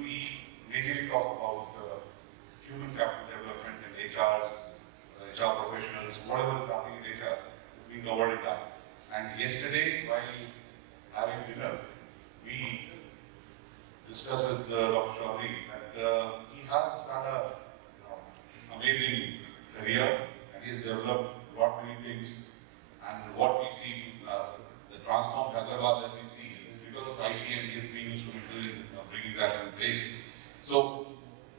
we majorly talk about human capital development and HRs, HR professionals, whatever is happening in HR is being covered in that. And yesterday, while having dinner, we discussed with Dr. Chowdary that he has had a amazing career and he has developed lot many things. And what we see, the transformed Hyderabad that we see is because of IT and he has been instrumental in bringing that in place. So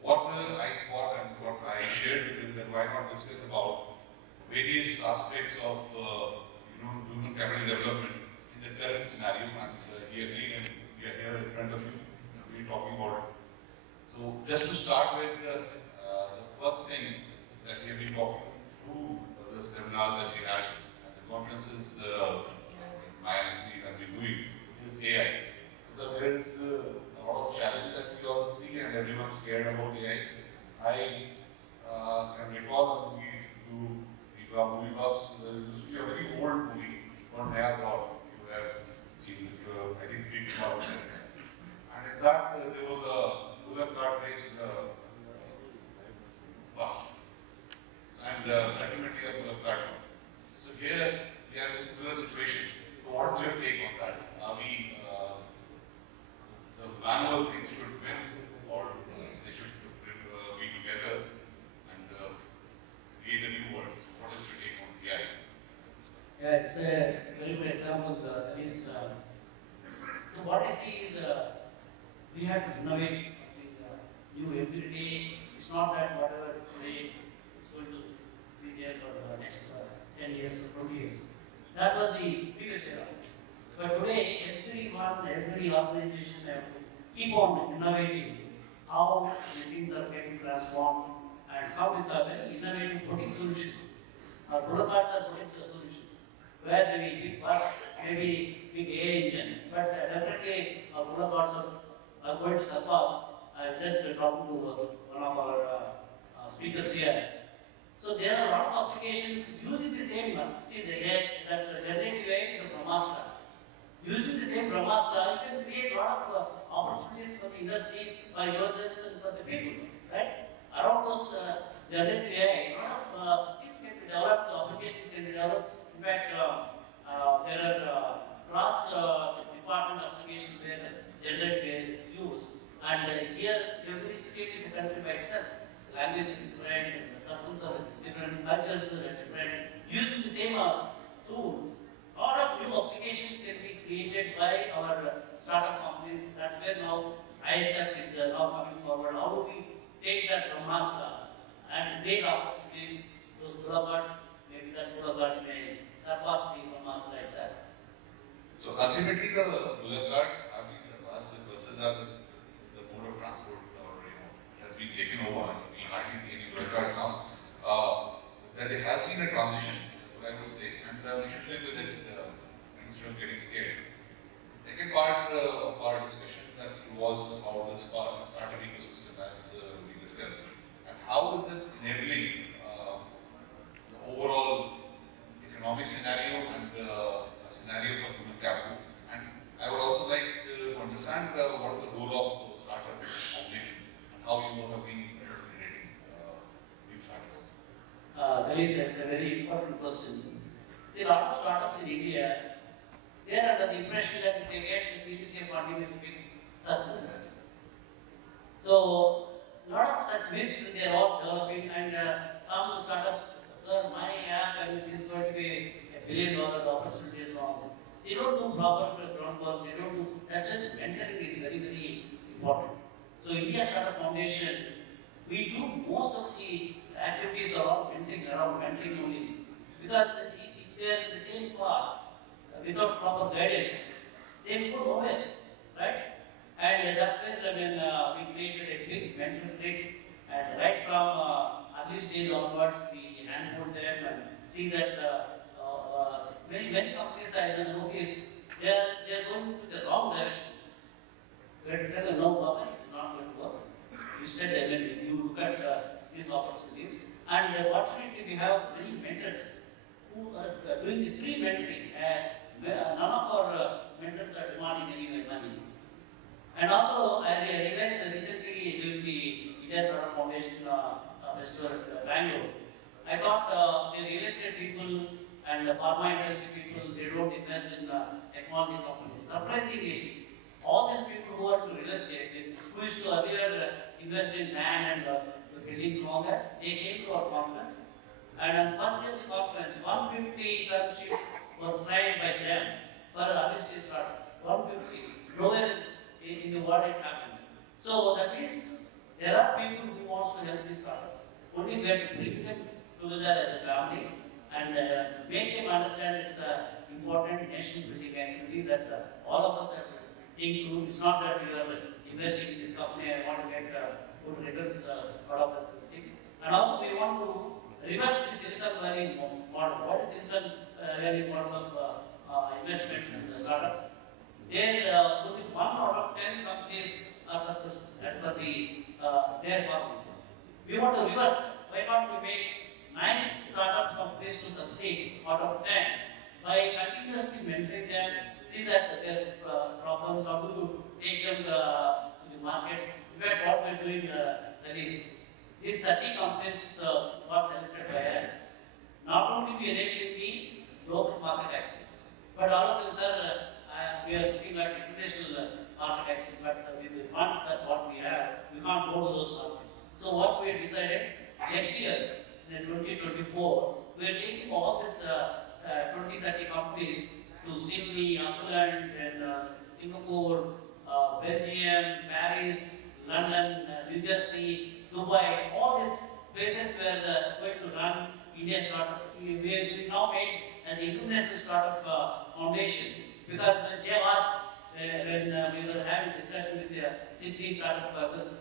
what I thought and what I shared with him that why not discuss about various aspects of human capital development in the current scenario, and he agreed and we are here in front of you, we're talking about it. So just to start with, the first thing that we have been talking through the seminars that we had and the conferences my MD has been doing is AI. So there is a lot of challenge that we all see and everyone's scared about AI. I can recall a movie, if you movie buffs, there used to be a very old movie called Naya God, if you have seen it, I think big about it. And in that there was a bullock cart race in the bus. And ultimately a bullock cart. So here we have a similar situation. So what is your take on that? Are we, the manual things should win or they should be together and create a new world? So what is your take on AI? Yeah, it's a very good example. So what I see is we have to innovate something new every day. It's not that whatever is today is going to be there for the next 10 years or 20 years. That was the previous era. But today, everyone, every organization have to keep on innovating how things are getting transformed and how with the very innovative putting solutions. Our protocols are putting solutions. Where maybe big bus, maybe big AI engine, but definitely our protocols are going to surpass. I was just talking to one of our speakers here. So there are a lot of applications using the same one. See, the generative AI is a Brahmastra. Using the same Brahmastra, you can create a lot of opportunities for the industry, for yourselves and for the people, right? Around those generative AI, a lot of things can be developed, applications can be developed. In fact, there are cross-department applications where generative AI used. And here, every state is a country by itself. Language is different, customs are different, cultures are different. Using the same tool, a lot of new applications can be created by our startup companies. That's where now ISF is now coming forward. How do we take that Brahmastra and create opportunities, those bullock maybe that bullock may surpass the Brahmastra itself. So ultimately the bullock carts have been surpassed, the buses are the mode of transport has been taken over and we hardly see any bullock carts now. That there has been a transition, that's what I would say, and we should live with it instead of getting scared. The second part of our discussion that was about the startup ecosystem as we discussed, and how is it enabling the overall economic scenario and a scenario for human capital. And I would also like to understand what is the role of startup foundation and how you have been facilitating new startups. It's a very important question. See, a lot of startups in India, they are under the impression that if they get the CGCA funding, it will be success. So, a lot of such myths they are all developing, and some startups, sir, my app is going to be $1 billion opportunity is wrong. They don't do proper groundwork, they don't do, that's why mentoring is very, very important. So, India Startup Foundation, we do most of the activities around mentoring only. Because if they are in the same path, without proper guidance, they will go nowhere, right? And that's where we created a big mentor trip, and right from early stage onwards, we handhold them and see that many companies I have noticed, they are going to the wrong direction. Where to tell them, no, Baba, it's not going to work. Instead, when you look at these opportunities, and fortunately, we have many mentors who are doing the free mentoring. None of our mentors are demanding any money. And also, I realized I thought the real estate people and the pharma industry people, they don't invest in technology companies. Surprisingly, all these people who are into real estate, who used to earlier invest in land and the buildings and all that, they came to our conference. And on first day of the conference, 150 term sheets were signed by them for a real estate startup. 150. Nowhere in the world it happened. So that means there are people who wants to help these startups. Only we have to bring them together as a family and make them understand it's an important nation building activity that all of us have to think through. It's not that we are investing in this company and want to get good returns out of that thing. And also we want to reverse the Silicon Valley model. What is Silicon Valley model of investments in the startups? There, only 1 out of 10 companies are successful as per their formula. We want to reverse. Why not we make 9 startup companies to succeed out of 10 by continuously mentoring them, see that their problems, how to take them to the markets. In fact, what we're doing that is these 30 companies were selected by us. Not only we enabling the local market access, but all of them, sir, we are looking at international market access, but with the funds that what we have, we can't go to those markets. So what we have decided, next year, in 2024, we are taking all these 20-30 companies to Sydney, Auckland, and Singapore, Belgium, Paris, London, New Jersey, Dubai, all these places where we're going to run Indian startup. We now made as an international startup foundation because they have asked when we were having discussion with the Sydney startup.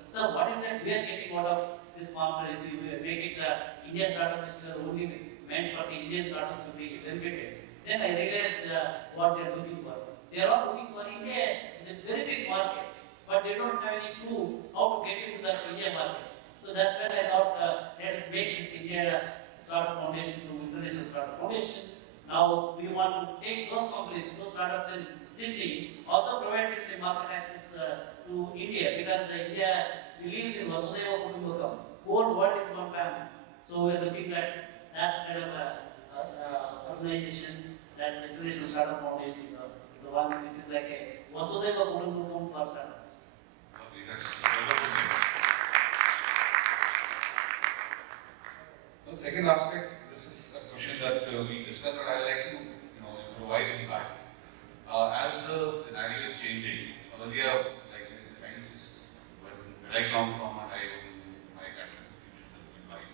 So what is that we are getting out of this conference? We make it Indian startup festival only meant for the Indian startups to be benefited. Then I realized what they are looking for. They are all looking for India is a very big market, but they don't have any clue how to get into that India market. So that's when I thought, let us make this India Startup Foundation to International Startup Foundation. Now we want to take those companies, those startups in Sydney, also provide the market access to India because India believes in Vasudhaiva Kutumbakam. Whole world is one family. So we are looking at that kind of organization. That's the International Startup Foundation, the one which is like a Vasudhaiva Kutumbakam for startups. Okay, that's the second aspect, this is a question that we discussed, but I'd like to improvise on that. As the scenario is changing, earlier, like in the times when I come from and I was in my academic institution in my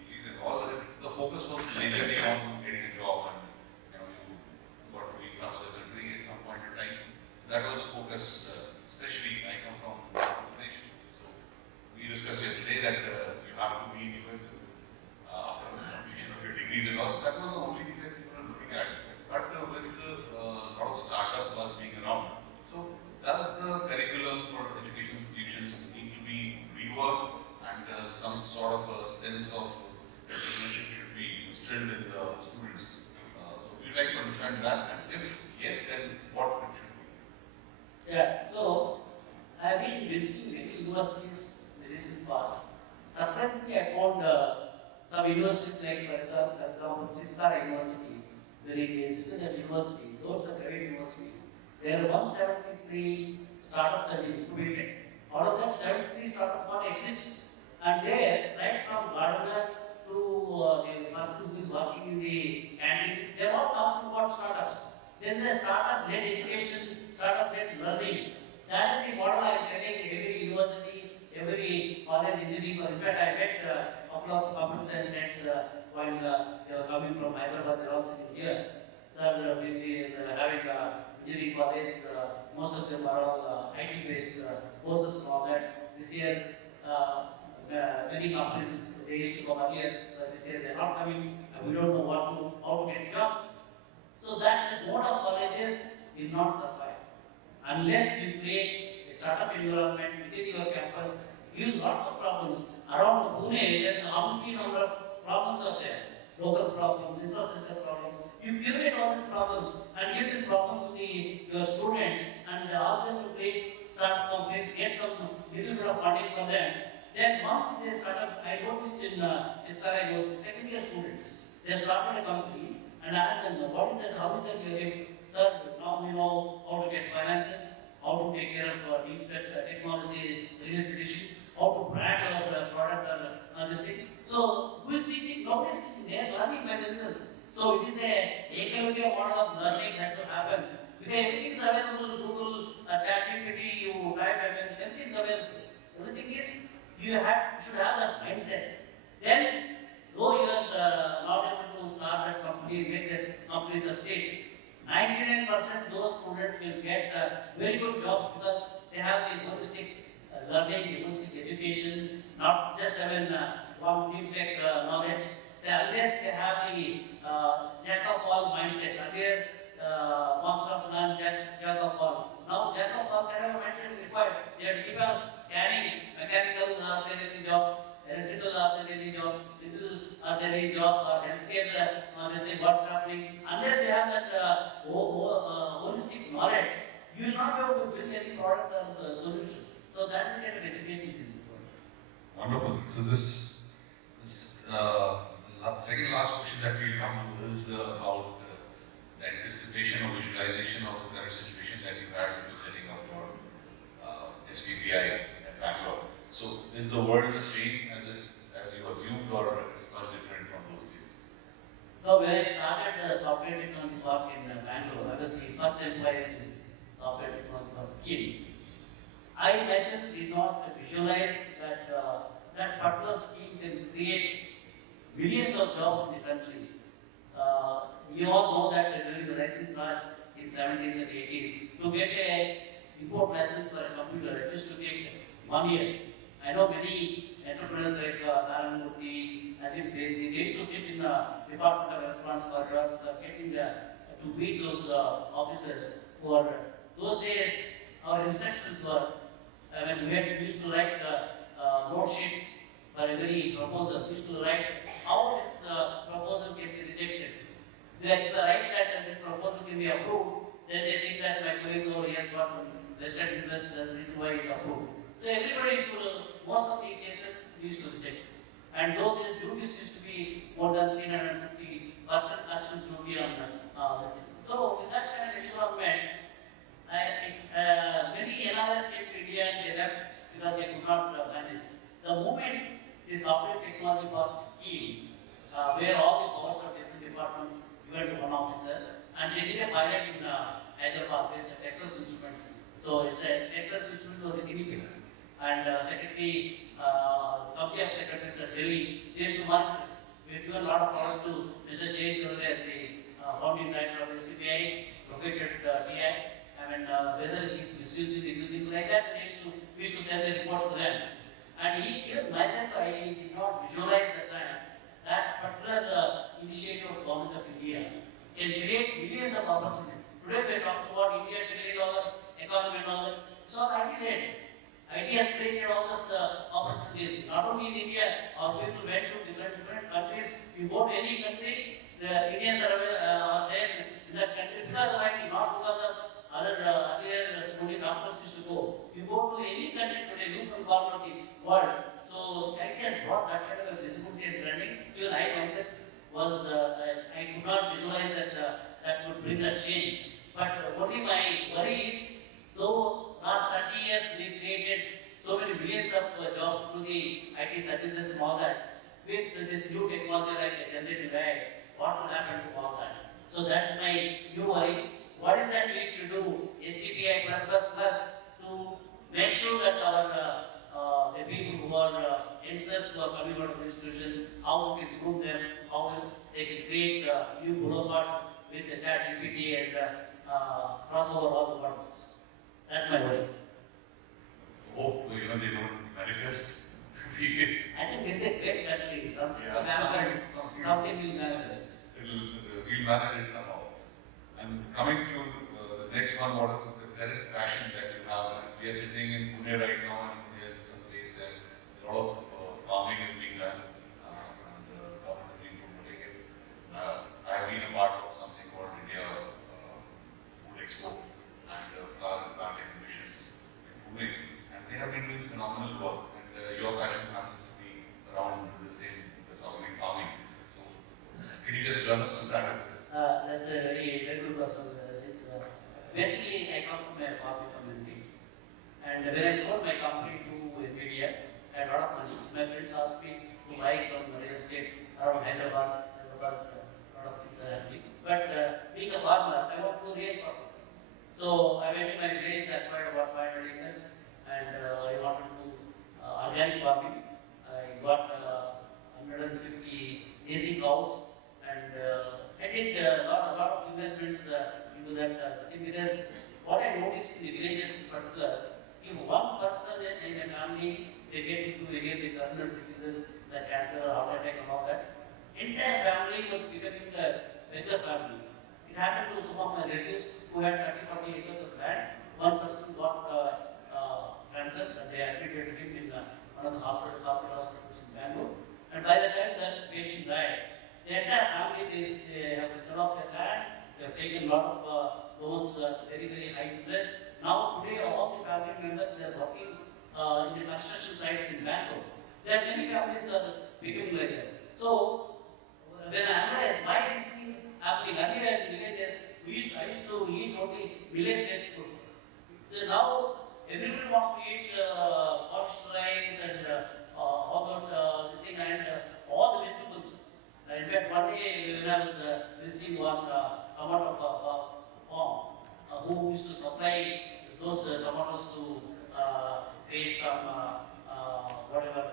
degrees and all, the focus was majorly on getting a job and you got to reach some other country at some point in time. That was the focus, especially I come from the nation. So we discussed yesterday that you have to be university after completion of your degrees and all. So that was the only thing that people were looking at. But with a lot of startup was being around, so does the curriculum for education institutions need to be reworked and some sort of a sense of entrepreneurship should be instilled in the students? So we'd like to understand that, and if yes, then what it should be. Yeah, so I've been visiting many universities in the recent past. Surprisingly, I found some universities like, for example, Chowdary University, very distinguished university, those are great university. There are 173 startups are incubated. Out of that, 73 startup one exists. And there, right from gardener to the person who is working in the canteen, they're all talking about startups. There is a startup-led education, startup-led learning. That is the model I am getting every university, every college engineering. In fact, I met a couple of computer science heads while they were coming from Hyderabad, they are all sitting here. Sir, we'll be having engineering college, most of them are all IT-based courses and all that. This year, many companies, they used to come earlier, but this year they are not coming, and we don't know how to get jobs. So that mode of colleges will not survive unless you create a startup environment within your campus. Give lots of problems. Around Pune, there is a huge number of problems are there. Local problems, infrastructure problems. You curate all these problems and give these problems to your students and ask them to create startup companies, get some little bit of funding for them. Then once they started, I noticed in Chitara, it was second year students. They started a company and I asked them, what is that, how is that you're able, sir, now we know how to get finances, how to take care of deep technology related issues, how to brand our product or this thing. So who is teaching? Nobody is teaching. They are learning by themselves. So it is a economic model of learning has to happen. Because everything is available, Google, ChatGPT, you type, everything is available. The only thing is, you should have that mindset. Then, though you are not able to start that company, make that company succeed, 99% those students will get a very good job because they have the holistic learning, the holistic education, not just having one deep tech knowledge. So unless they have the jack of all mindset, earlier master of none, jack of all. Now jack of all kind of a mindset is required. They have to keep on scanning, mechanical are there any jobs, electrical are there any jobs, civil are there any jobs, or healthcare, they say what's happening. Unless you have that holistic knowledge, you will not be able to build any product or solution. So that's the kind of education is important. Wonderful. So this second last question that we'll come to is about the anticipation or visualization of the current situation that you had when you setting up your STPI at Bangalore. So is the world the same as you assumed, or it's much different from those days? No, when I started the software technology park in Bangalore, I was the first employee in software technology park scheme. I myself did not visualize that that particular scheme can create millions of jobs in the country. You all know that during the license launch in 70s and 80s, to get a import license for a computer, it used to take 1 year. I know many entrepreneurs like Naramurthy, Ajit Devi, they used to sit in the Department of Electronics corridors, getting to meet those officers who are, those days, our instructions were, we used to write note sheets for every proposal. We used to write how this proposal can be rejected. They write that this proposal can be approved, then they think that my colleagues over here has got some vested interest, that's the reason why it's approved. So everybody used to, most of the cases we used to reject. And those days duties used to be more than 350% customs duty on this thing. So with that kind of environment, many NRS came to India and they left because they could not manage. The moment the software technology park scheme, where all the powers of different departments given to one officer, and they did a pilot in Hyderabad with Texas Instruments. So it's a Texas Instruments was a guinea pig. And secretary, company of secretaries at Delhi, they used to monitor. We have given a lot of powers to Mr. J. Chowdary, the founding director of STPI, located TI. Whether he's misusing or using like that, we used to send the reports to them. And even myself, I did not visualize that time. That particular initiative of Government of India can create millions of opportunities. Today we are talking about India $1 trillion economy and all that. It's all IT led. IT has created all these opportunities. Not only in India, our people went to different countries. You go to any country, the Indians are there in that country because of IT, not because of other earlier only doctors used to go. You go to any country today, you can call out the world. So IT has brought that kind of a visibility and branding. Even I myself was, I could not visualize that that would bring that change. But only my worry is, though last 30 years we created so many millions of jobs through the IT services and all that, with this new technology like generative AI, what will happen to all that? So that's my new worry. What is that we need to do? STPI to make sure that our the people who are youngsters who are coming out of institutions, how we can improve them, how they can create new boulevards with the ChatGPT and cross over all the borders. That's my worry. Hope they don't manifest. I think this is a great country. Something will manifest. We'll manage it somehow. And coming to the next one, what is the current passion that you have? We are sitting in Pune right now, and Pune is a place where a lot of farming is being done, and the government is being promoting it. I have been a part of something called India Food Expo and flower and plant exhibitions in Pune, and they have been doing phenomenal work. And your passion my friends asked me to buy some real estate around Hyderabad. A lot of kids are happy. But being a farmer, I want to do real farming. So I went to my village, acquired about 500 acres, and I wanted to organic farming. I got 150 AC cows, and I did a lot of investments into that thing, because what I noticed in the villages in particular, if one person in a family they get into any of the terminal diseases like cancer or heart attack and all that, entire family was becoming a bigger family. It happened to some of my relatives who had 30-40 acres of land. One person got cancer, and they admitted him in one of the corporate hospitals in Bangalore. And by the time that patient died, the entire family they have sold off their land. They have taken a lot of loans at very high interest. Now today, all the family members they are working in the construction sites in Bangalore. There are many families are becoming like that. So when I analyze why this thing happening, earlier in villages, I used to eat only village-based food. So now everybody wants to eat polished rice and all that this thing and all the vegetables. In fact, one day when I was visiting one tomato farm, who used to supply those tomatoes to create some whatever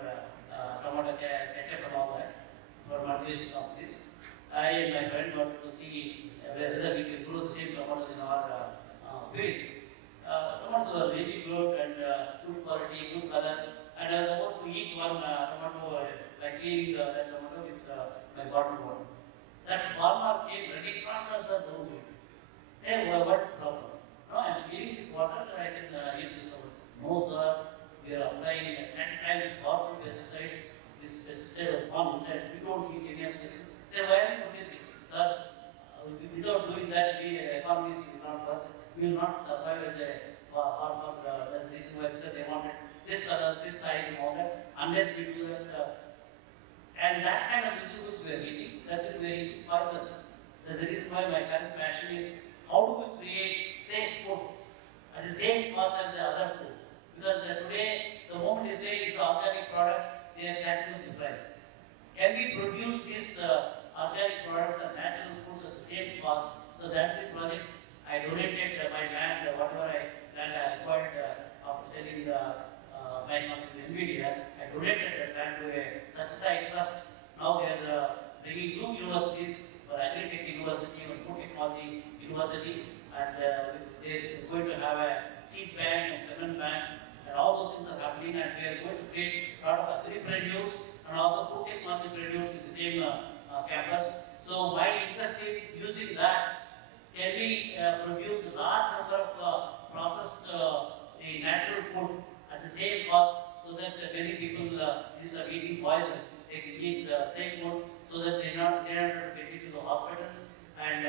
tomato ketchup and all that for multinational companies. I and my friend wanted to see whether we can grow the same tomatoes in our field. Tomatoes were really good and good quality, good color. And I was about to eat one tomato by cleaning that tomato with my bottled water. That farmer came ready, sir, don't do it. Hey, what's the problem? No, I'm cleaning with water and I can eat this tomato. No, sir, we are applying 10 times powerful pesticides. This pesticide on inside. We don't eat any of this. Then why are you producing? Sir, without doing that, the economy is not worth. We will not survive as a farmer. That's the reason why they wanted this color, this size, and all that. Unless we do that, and that kind of vegetables we are eating, that will be very poison. That's the reason why my current passion is how do we create safe food at the same cost as the other food. Because today, the moment you say it's an organic product, they are chatting with the price. Can we produce these organic products and natural foods at the same cost? So that's the project. I donated my land, whatever land I acquired after selling my company NVIDIA. I donated that land to a such trust. Now they are bringing 2 universities, for Agri-Tech University and Food Technology University, and they're going to have a seed bank and cement bank. And all those things are happening, and we are going to create a lot of agripreneurs and also food technology preneurs in the same campus. So my interest is using that. Can we produce a large number of processed natural food at the same cost, so that many people instead of eating poison, they can eat safe food, so that they don't have to get into the hospitals and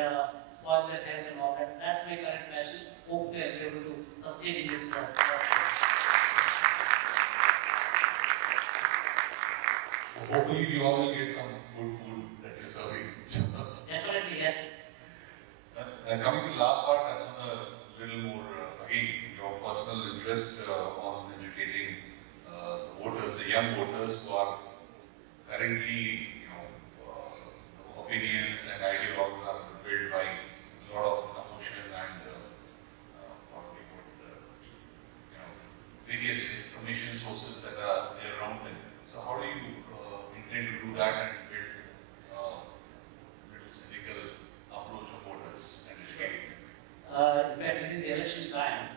spoil their health and all that. That's my current passion. Hopefully I'll be able to succeed in this. Hopefully we all will get some good food that you're serving. Definitely, yes. Coming to the last part, that's on a little more, again, your personal interest on educating the voters, the young voters who are currently, the opinions and ideologues are built by a lot of emotion and various information sources that are there around them. So how do you intend to do that and build a cynical approach of voters and educating them? In fact, this is the election time.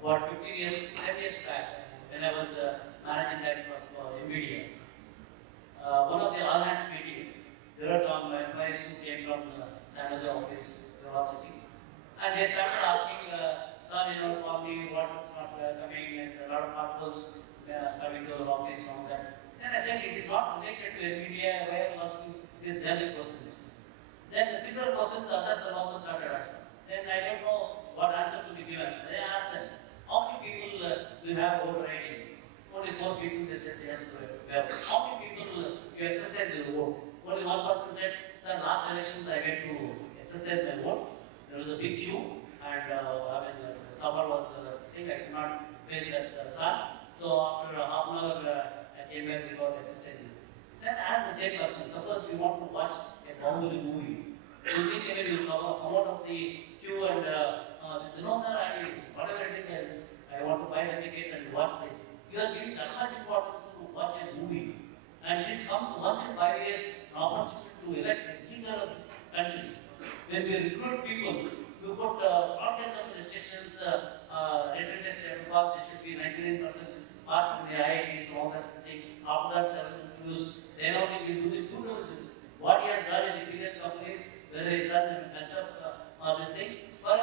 About 10 years back, when I was managing director of NVIDIA, one of the all-hands meeting, there were some employees who came from San Jose office, university, and they started asking, sir, probably what's not coming, and a lot of articles coming to the office on that. Then I said, it is not related to NVIDIA, why are you asking these general questions? Then the similar questions others have also started asking. Then I don't know what answer to be given. Then I asked them, how many people do you have overriding? Only 4 people, they said yes, we have. How many people you exercise your vote? Only one person said, sir, last elections I went to exercise my vote. There was a big queue, and summer was thing, I could not face that sun. So after half an hour, I came back without exercising. Then ask the same person. Suppose we want to watch a Chowdary movie. You think you come out of the queue and this, no sir, I mean, whatever it is, I want to buy the ticket and watch it. You are giving that much importance to watch a movie. And this comes once in 5 years, an opportunity to elect a leader of this country. When we recruit people, we put all kinds of restrictions, written test pass, there should be 99% pass in the IITs, all that thing. After that, 7 interviews, then only we do the due diligence. What he has done in the previous companies, whether he has done the mess up this thing. For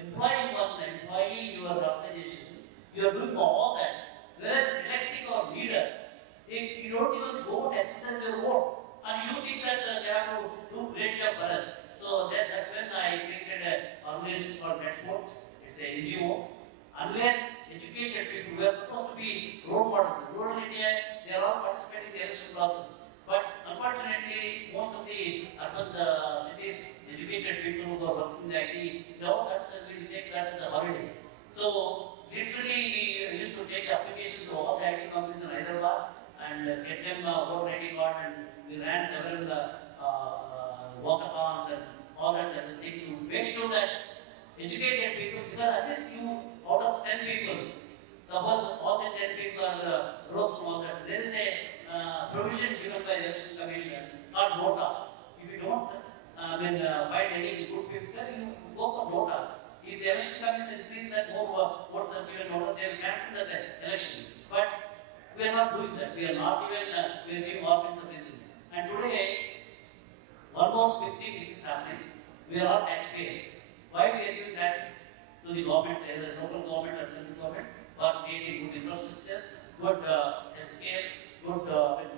employing one employee, your organization, you are doing for all that. Whereas electing a leader, if you don't even go and exercise your vote, and you think that they have to do great job for us. So that's when I created an organization called Let's Vote. It's an NGO. Unless educated people, we are supposed to be role models. In rural India, they are all participating in the election process. But unfortunately, most of the urban cities, educated people who are working in the IT, now that's we take that as a holiday. So literally, we used to take the application to all the IT companies in Hyderabad and get them voter ID card, and we ran several walkathons and all that other thing to make sure that educated people, because at least you out of 10 people, suppose all the 10 people are rogues and all that, there is a provision given by the election commission called nota. If you don't find any good people, you go for nota. If the election commission sees that more votes are given nota, they will cancel that election. But we are not doing that. We are not even we are giving all kinds of reasons. And today, one more big thing which is happening. We are all taxpayers. Why we are giving taxes to the government, either local government or central government, for creating good infrastructure, good healthcare, good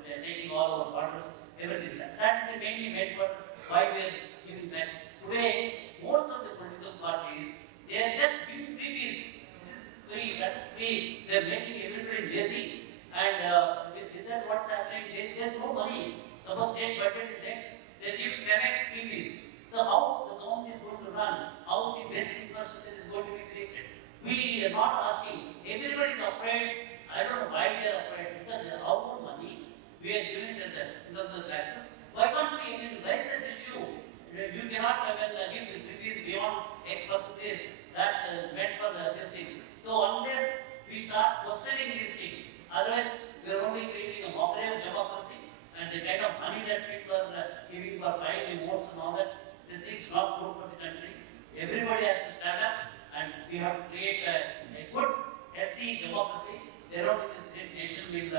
taking all our borders, everything. That is mainly meant for why we are giving taxes. Today, most of the political parties, they are just giving freebies. This is free, that is free. They are making everybody lazy. And with that, what's happening? There's no money. Suppose state budget is X, they give 10x freebies. So how the government is going to run? How the basic infrastructure is going to be created? We are not asking. Everybody is afraid. I don't know why they are afraid. Because our money, we are giving it as in terms of taxes. Why can't we raise that issue? You cannot give the freebies beyond X percentage. That is meant for these things. So unless we start questioning these things, otherwise we are only creating a mockery of democracy, and the kind of money that people are giving for buying the votes and all that. This is not good for the country. Everybody has to stand up, and we have to create a good, healthy democracy. There only this nation will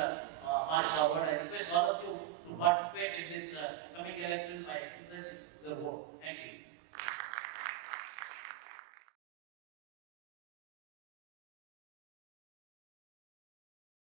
march forward. I request all of you to participate in this coming election by exercising your vote.